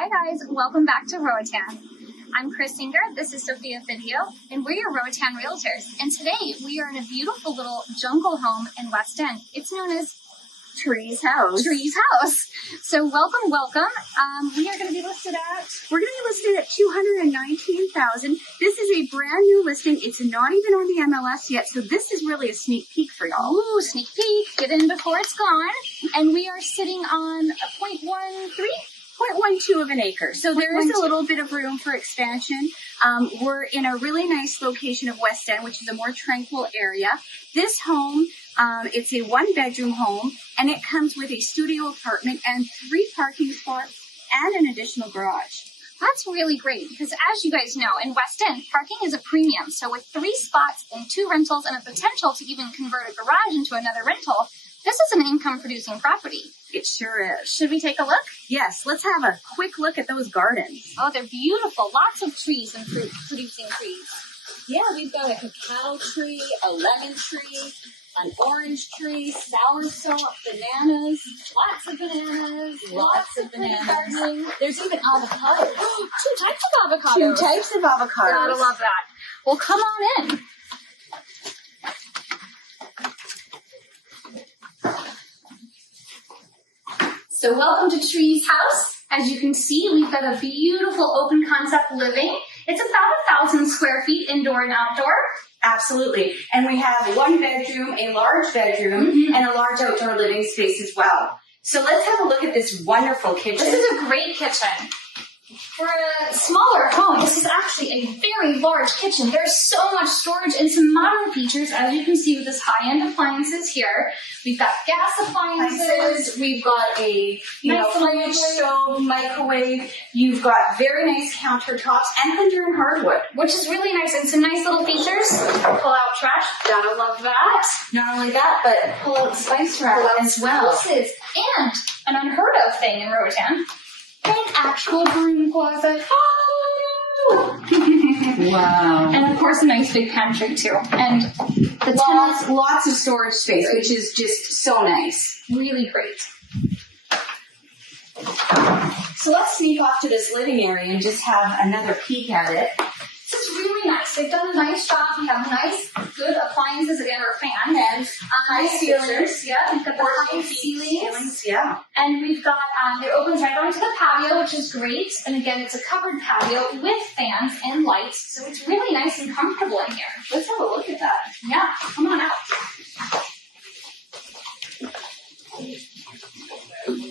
Hi guys, welcome back to Roatan. I'm Chris Singer, this is Sophia Video, and we're your Roatan Realtors. And today we are in a beautiful little jungle home in West End. It's known as Tree's house. Tree's house. So welcome. We are going to be listed at... We're going to be listed at $219,000. This is a brand new listing. It's not even on the MLS yet, so this is really a sneak peek for y'all. Ooh, sneak peek. Get in before it's gone. And we are sitting on a 0.12 of an acre. So there is a little bit of room for expansion. We're in a really nice location of West End, which is a more tranquil area. This home, it's a one-bedroom home, and it comes with a studio apartment and 3 parking spots and an additional garage. That's really great because, as you guys know, in West End, parking is a premium. So with 3 spots and 2 rentals and a potential to even convert a garage into another rental, this is an income-producing property. It sure is. Should we take a look? Yes, let's have a quick look at those gardens. Oh, they're beautiful. Lots of trees and fruit-producing trees. Yeah, we've got a cacao tree, a lemon tree, an orange tree, soursop, bananas, lots of bananas. Gardening. There's even avocados. 2 types of avocados. 2 types of avocados. Gotta love that. Well, come on in. So welcome to Tree's house. As you can see, we've got a beautiful open concept living. It's about 1,000 square feet indoor and outdoor. Absolutely. And we have 1 bedroom, a large bedroom, and a large outdoor living space as well. So let's have a look at this wonderful kitchen. This is a great kitchen. For a smaller home, this is actually a very large kitchen. There's so much storage and some modern features, as you can see with this high-end appliances here. We've got gas appliances. We've got a fridge, stove, microwave. You've got very nice countertops and under and hardwood. Which is really nice, and some nice little features. Pull out trash, gotta love that. Not only that, but pull out spice rack as well. Spices. And an unheard of thing in Roatan, an actual broom closet. Wow. And of course a nice big pantry too. And the lots of storage space, which is just so nice. Really great. So let's sneak off to this living area and just have another peek at it. This is really nice. They've done a nice job. We have nice, good appliances again, or fan, and high ceilings. Yeah, we've got the high ceilings. Yeah. And we've got, it opens right onto the patio, which is great. And again, it's a covered patio with fans and lights. So it's really nice and comfortable in here. Let's have a look at that. Yeah, come on out.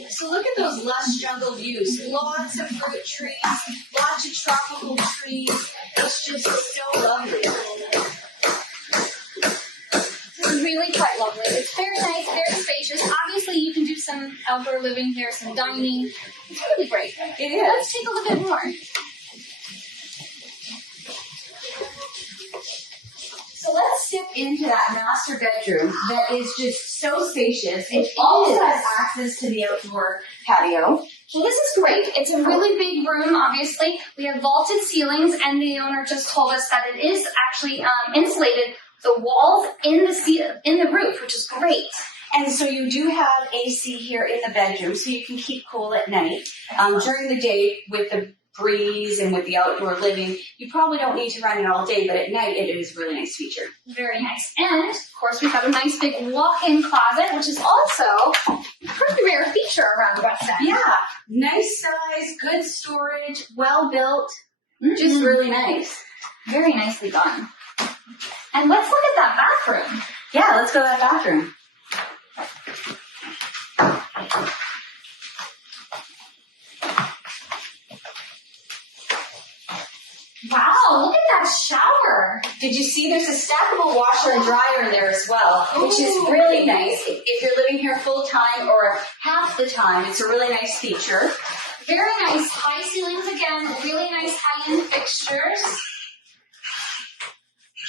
So look at those lush jungle views. Lots of fruit trees, lots of tropical trees. It's just so lovely. This is really quite lovely. It's very nice, very spacious. Obviously, you can do some outdoor living here, some dining. It's really great. It is. Let's take a look at more. So let's step into that master bedroom that is just so spacious. It also has access to the outdoor patio. Well, this is great. It's a really big room, obviously. We have vaulted ceilings, and the owner just told us that it is actually insulated, the walls in the roof, which is great. And so you do have AC here in the bedroom, so you can keep cool at night. During the day, with the breeze and with the outdoor living, you probably don't need to run it all day, but at night it is a really nice feature. Very nice. And, of course, we've got a nice big walk-in closet, which is also a pretty rare feature around West End. Yeah. Nice size, good storage, well built, just really nice. Very nicely done. And let's look at that bathroom. Yeah, let's go to that bathroom. Wow, look at that shower. Did you see there's a stackable washer and dryer in there as well, which is really nice. If you're living here full time or half the time, it's a really nice feature. Very nice high ceilings again, really nice high-end fixtures.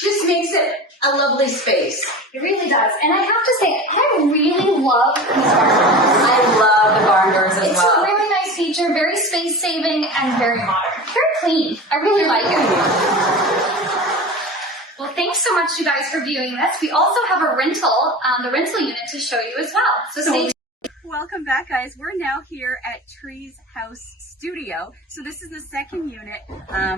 Just makes it a lovely space. It really does. And I have to say, I really love these barn doors. I love the barn doors as well. It's a really nice feature, very space-saving, and very modern. Very clean. I really like it. Well, thanks so much, you guys, for viewing this. We also have a rental, the rental unit to show you as well. So stay tuned. Welcome back, guys. We're now here at Tree's House Studio. So this is the second unit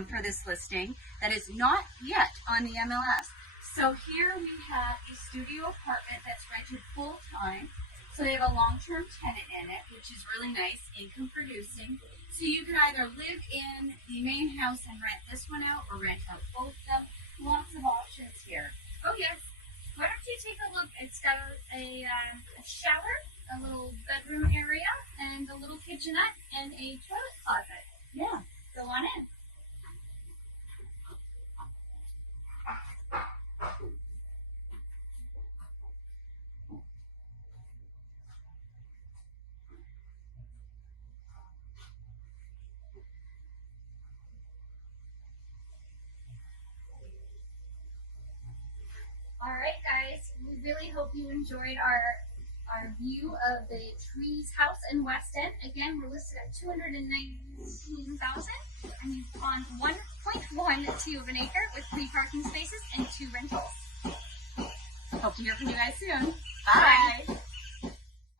for this listing that is not yet on the MLS. So here we have a studio apartment that's rented full time. So they have a long-term tenant in it, which is really nice, income producing. So you can either live in the main house and rent this one out or rent out both of them. Lots of options here. Oh yes. Why don't you take a look? It's got a shower, a little bedroom area, and a little kitchenette, and a toilet closet. Yeah. Go on in. All right, guys. We really hope you enjoyed our view of the Trees House in West End. Again, we're listed at $219,000. I mean, on 1.12 of an acre with 3 parking spaces and 2 rentals. Hope to hear from you guys soon. Bye. Bye.